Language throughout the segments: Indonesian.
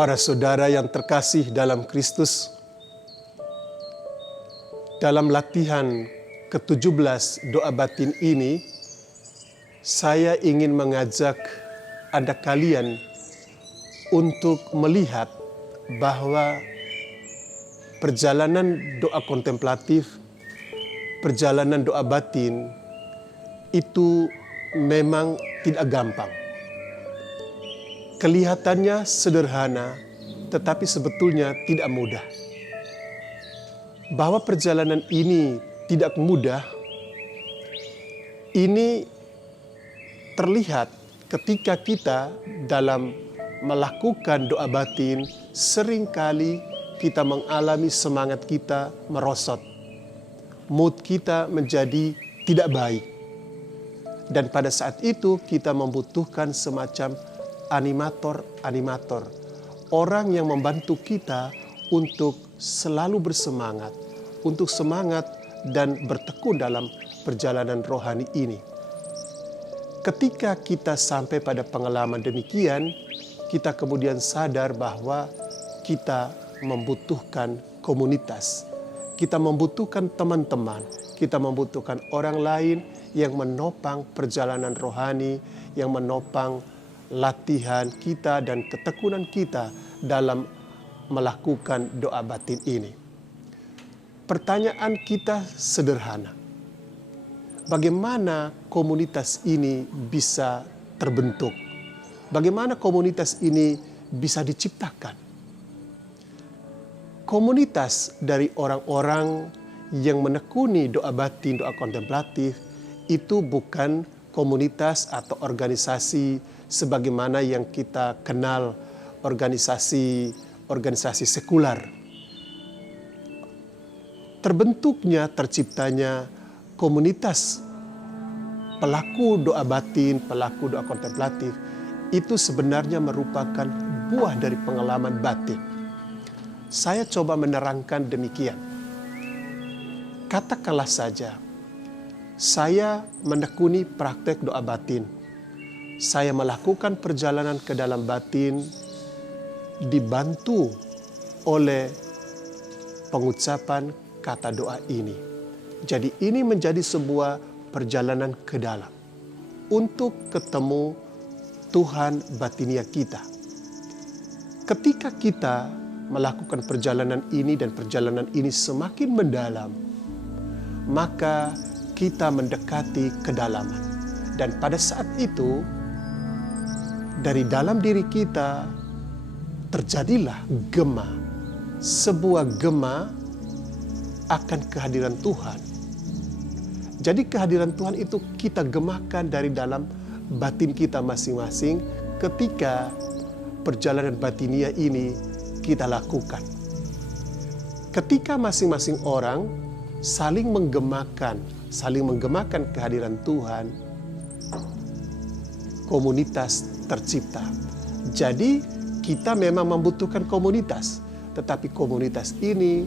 Para saudara yang terkasih dalam Kristus, dalam latihan ke-17 doa batin ini, saya ingin mengajak Anda kalian untuk melihat bahwa perjalanan doa kontemplatif, perjalanan doa batin, itu memang tidak gampang. Kelihatannya sederhana, tetapi sebetulnya tidak mudah. Bahwa perjalanan ini tidak mudah, ini terlihat ketika kita dalam melakukan doa batin, seringkali kita mengalami semangat kita merosot. Mood kita menjadi tidak baik. Dan pada saat itu kita membutuhkan semacam animator, orang yang membantu kita untuk selalu bersemangat, untuk semangat dan bertekun dalam perjalanan rohani ini. Ketika kita sampai pada pengalaman demikian, kita kemudian sadar bahwa kita membutuhkan komunitas, kita membutuhkan teman-teman, kita membutuhkan orang lain yang menopang perjalanan rohani, yang menopang latihan kita dan ketekunan kita dalam melakukan doa batin ini. Pertanyaan kita sederhana. Bagaimana komunitas ini bisa terbentuk? Bagaimana komunitas ini bisa diciptakan? Komunitas dari orang-orang yang menekuni doa batin, doa kontemplatif, itu bukan komunitas atau organisasi sebagaimana yang kita kenal organisasi sekular. Terbentuknya, terciptanya komunitas pelaku doa batin, pelaku doa kontemplatif, itu sebenarnya merupakan buah dari pengalaman batin. Saya coba menerangkan demikian. Katakanlah saja, saya menekuni praktek doa batin. Saya melakukan perjalanan ke dalam batin dibantu oleh pengucapan kata doa ini. Jadi ini menjadi sebuah perjalanan ke dalam untuk ketemu Tuhan batinia kita. Ketika kita melakukan perjalanan ini dan perjalanan ini semakin mendalam, maka kita mendekati kedalaman. Dan pada saat itu, dari dalam diri kita terjadilah gema, sebuah gema akan kehadiran Tuhan. Jadi kehadiran Tuhan itu kita gemakan dari dalam batin kita masing-masing ketika perjalanan batinia ini kita lakukan. Ketika masing-masing orang saling menggemakan kehadiran Tuhan, komunitas tercipta. Jadi kita memang membutuhkan komunitas, tetapi komunitas ini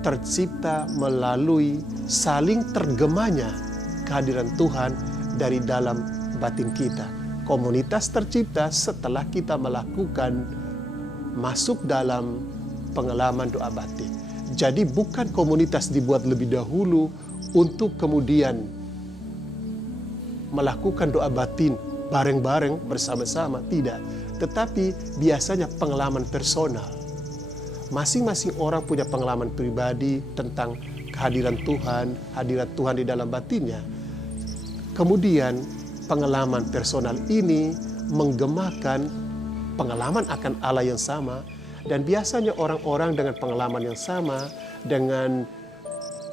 tercipta melalui saling tergemanya kehadiran Tuhan dari dalam batin kita. Komunitas tercipta setelah kita melakukan masuk dalam pengalaman doa batin. Jadi bukan komunitas dibuat lebih dahulu untuk kemudian melakukan doa batin bareng-bareng bersama-sama, tidak. Tetapi biasanya pengalaman personal. Masing-masing orang punya pengalaman pribadi tentang kehadiran Tuhan, hadirat Tuhan di dalam batinnya. Kemudian pengalaman personal ini menggemakan pengalaman akan Allah yang sama. Dan biasanya orang-orang dengan pengalaman yang sama, dengan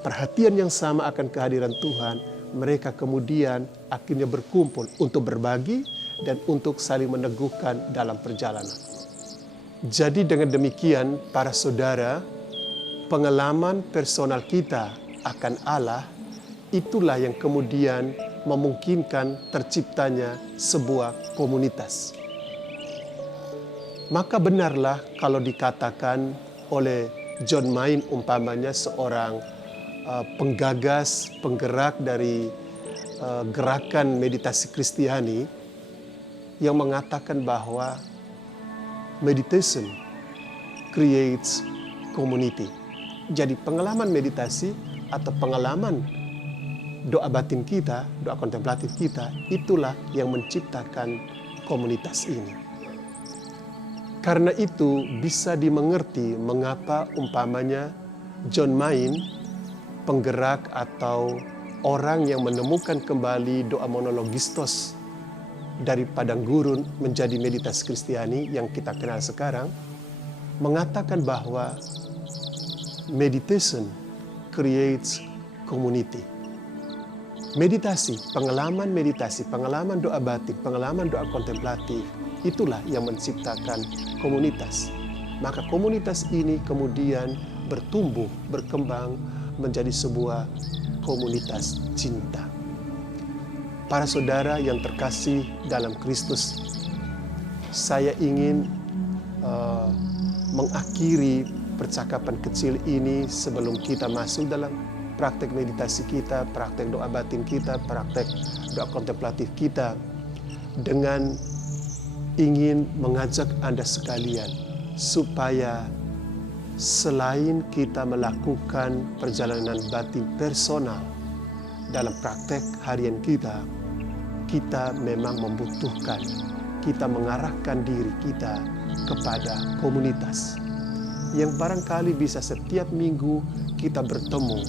perhatian yang sama akan kehadiran Tuhan, mereka kemudian akhirnya berkumpul untuk berbagi dan untuk saling meneguhkan dalam perjalanan. Jadi dengan demikian, para saudara, pengalaman personal kita akan Allah, itulah yang kemudian memungkinkan terciptanya sebuah komunitas. Maka benarlah kalau dikatakan oleh John Main, umpamanya seorang penggagas, penggerak dari gerakan meditasi Kristiani, yang mengatakan bahwa meditation creates community. Jadi pengalaman meditasi atau pengalaman doa batin kita, doa kontemplatif kita, itulah yang menciptakan komunitas ini. Karena itu bisa dimengerti mengapa umpamanya John Main, penggerak atau orang yang menemukan kembali doa monologistos dari padang gurun menjadi meditasi Kristiani yang kita kenal sekarang, mengatakan bahwa meditation creates community. Meditasi, pengalaman doa batin, pengalaman doa kontemplatif, itulah yang menciptakan komunitas. Maka komunitas ini kemudian bertumbuh, berkembang menjadi sebuah komunitas cinta. Para saudara yang terkasih dalam Kristus, saya ingin mengakhiri percakapan kecil ini sebelum kita masuk dalam praktek meditasi kita, praktek doa batin kita, praktek doa kontemplatif kita, dengan ingin mengajak Anda sekalian supaya selain kita melakukan perjalanan batin personal dalam praktek harian kita, kita memang membutuhkan, kita mengarahkan diri kita kepada komunitas yang barangkali bisa setiap minggu kita bertemu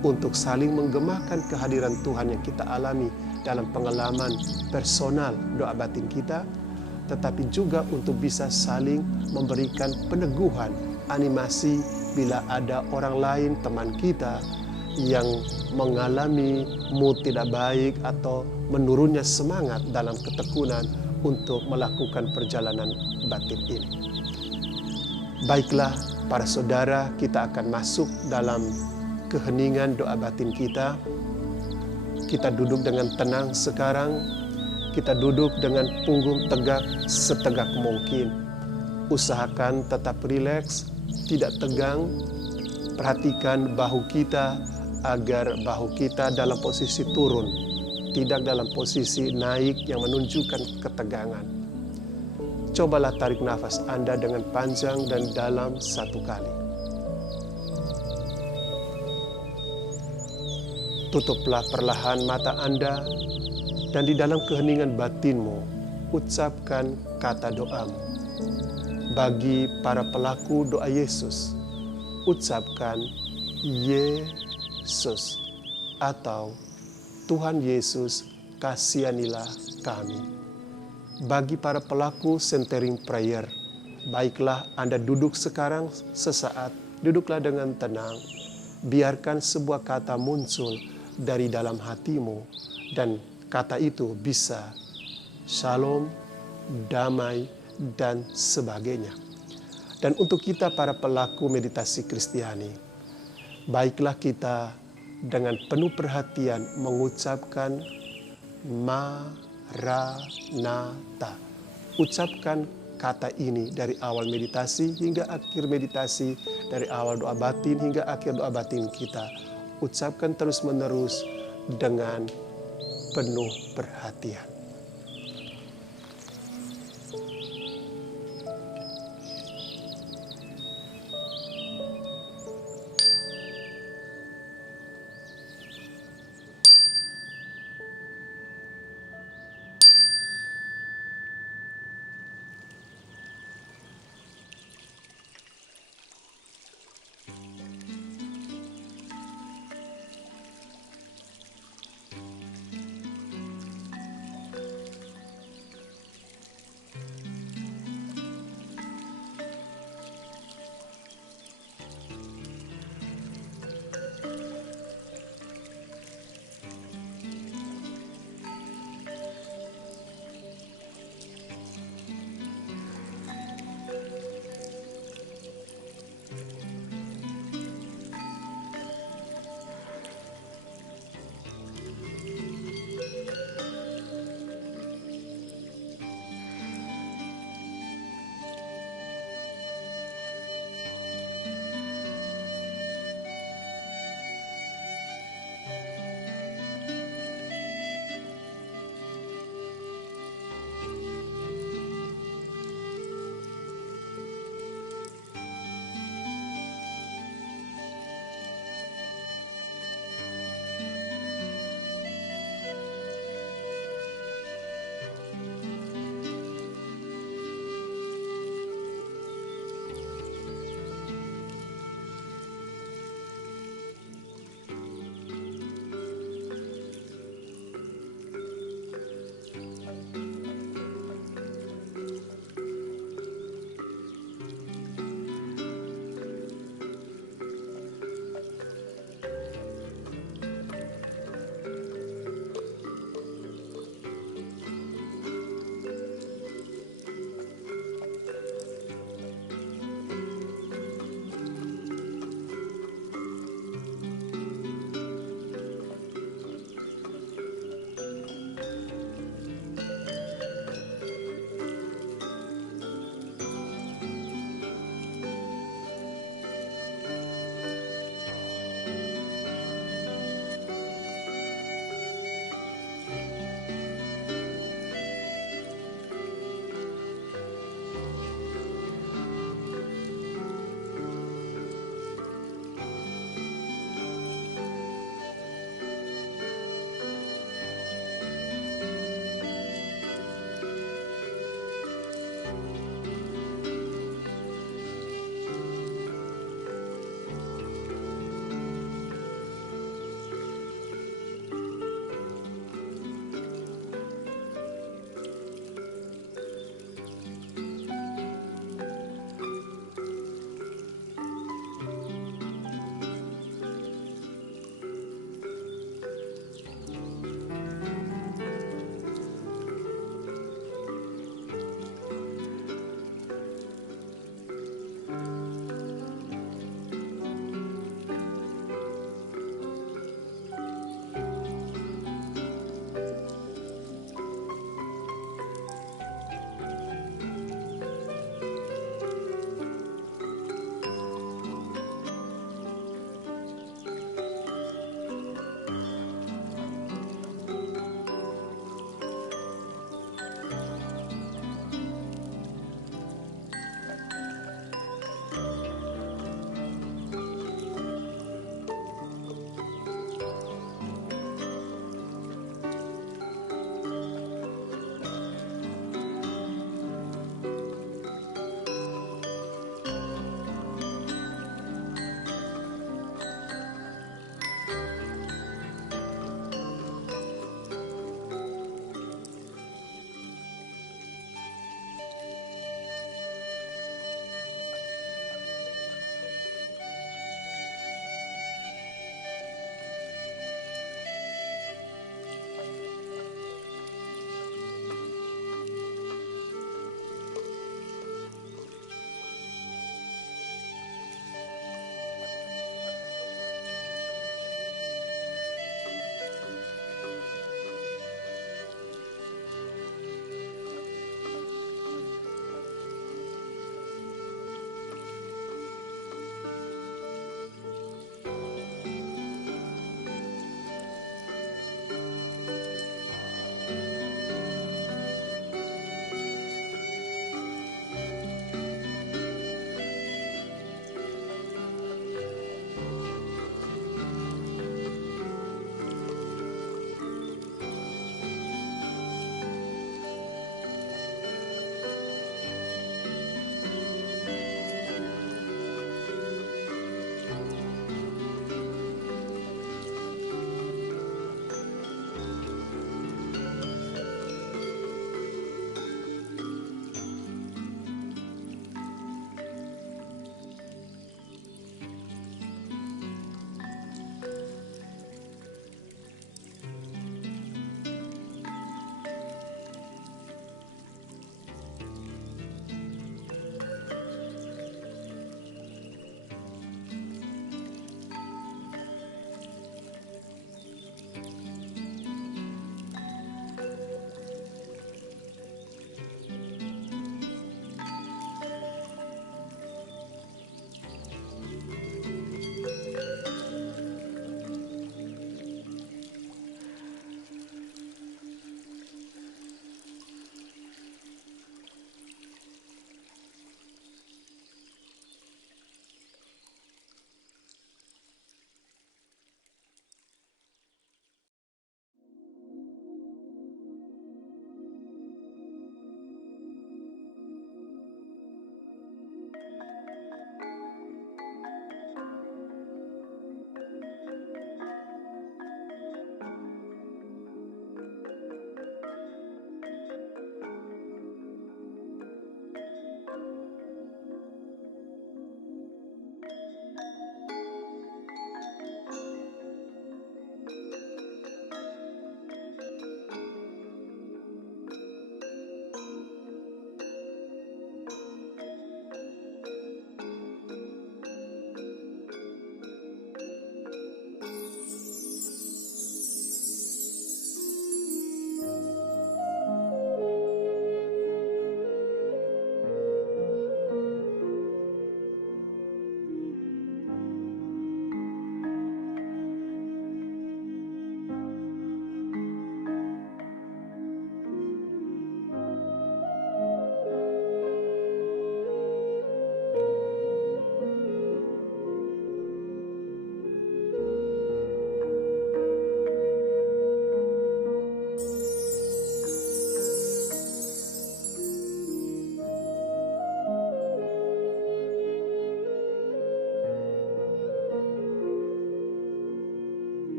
untuk saling menggemakan kehadiran Tuhan yang kita alami dalam pengalaman personal doa batin kita, tetapi juga untuk bisa saling memberikan peneguhan, animasi bila ada orang lain, teman kita yang mengalami mood tidak baik atau menurunnya semangat dalam ketekunan untuk melakukan perjalanan batin ini. Baiklah para saudara, kita akan masuk dalam keheningan doa batin kita. Kita duduk dengan tenang sekarang. Kita duduk dengan punggung tegak setegak mungkin. Usahakan tetap rileks, tidak tegang. Perhatikan bahu kita agar bahu kita dalam posisi turun, tidak dalam posisi naik yang menunjukkan ketegangan. Cobalah tarik nafas Anda dengan panjang dan dalam 1 kali. Tutuplah perlahan mata Anda dan di dalam keheningan batinmu ucapkan kata doamu. Bagi para pelaku doa Yesus, ucapkan Yesus atau Tuhan Yesus, kasihanilah kami. Bagi para pelaku centering prayer, baiklah Anda duduk sekarang sesaat, duduklah dengan tenang. Biarkan sebuah kata muncul dari dalam hatimu, dan kata itu bisa shalom, damai, dan sebagainya. Dan untuk kita para pelaku meditasi Kristiani, baiklah kita dengan penuh perhatian mengucapkan Maranatha. Ucapkan kata ini dari awal meditasi hingga akhir meditasi, dari awal doa batin hingga akhir doa batin kita. Ucapkan terus-menerus dengan penuh perhatian.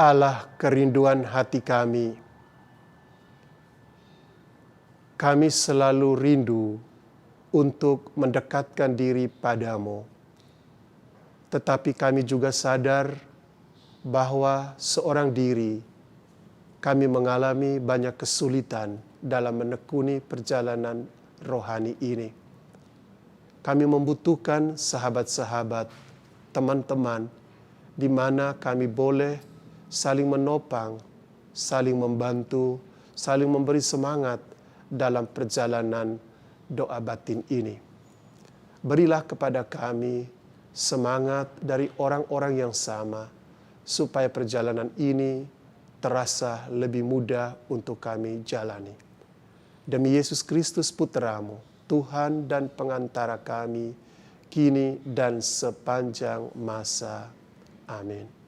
Allah kerinduan hati kami. Kami selalu rindu untuk mendekatkan diri padamu. Tetapi kami juga sadar bahwa seorang diri kami mengalami banyak kesulitan dalam menekuni perjalanan rohani ini. Kami membutuhkan sahabat-sahabat, teman-teman, di mana kami boleh saling menopang, saling membantu, saling memberi semangat dalam perjalanan doa batin ini. Berilah kepada kami semangat dari orang-orang yang sama, supaya perjalanan ini terasa lebih mudah untuk kami jalani. Demi Yesus Kristus Putra-Mu, Tuhan dan pengantara kami, kini dan sepanjang masa. Amin.